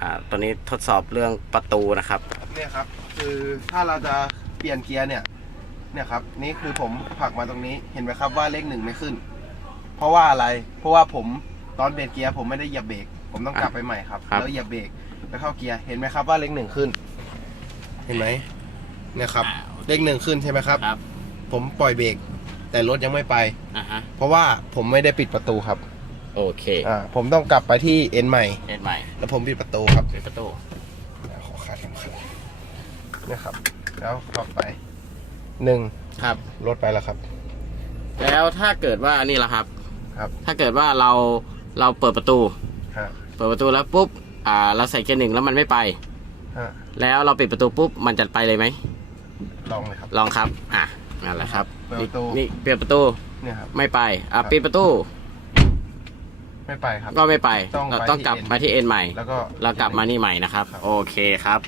อ่าตอนนี้ทดสอบเรื่องประตูนะครับ เนี่ยครับ คือถ้าเราจะเปลี่ยนเกียร์เนี่ย เนี่ยครับ นี่คือผมผลักมาตรงนี้ เห็นไหมครับว่าเลขหนึ่งไม่ขึ้น เพราะว่าอะไร เพราะว่าผมตอนเปลี่ยนเกียร์ผมไม่ได้เหยียบเบรก ผมต้องกลับไปใหม่ครับ ครับ แล้วเหยียบเบรก แล้วเข้าเกียร์ เห็นไหมครับว่าเลขหนึ่งขึ้น เห็นไหมเนี่ยครับเลขหนึ่งขึ้นใช่ไหมครับ ครับผมปล่อยเบรก แต่รถยังไม่ไป อ่าฮะเพราะว่าผมไม่ได้ปิดประตูครับ โอเคอ่าผมต้องกลับไปที่เอ็นใหม่ เอ็นใหม่ แล้วผมปิดประตูครับปิดประตูขอคาดเข็มขัดเนี่ยครับ แล้วขับไปหนึ่งครับรถไปแล้วครับ แล้วถ้าเกิดว่านี่แหละครับ ครับ ถ้าเกิดว่าเราเราเปิดประตูฮะเปิดประตูแล้วปุ๊บอ่าเราใส่เกียร์หนึ่งแล้วมันไม่ไป ฮะแล้วเราปิดประตูปุ๊บมันจะไปเลยไหมลองเลยครับ ลองครับ อะนั่นแหละครับเปิดประตู นี่เปิดประตูเนี่ยครับ ไม่ไปอะครับปิดประตู ไม่ไปครับ ก็ไม่ไปต้องเราไปต้องที่กลับ N มาที่เอ็นใหม่แล้วก็เรากลับมานี่ใหม่นะครับ ครับ โอเคครับ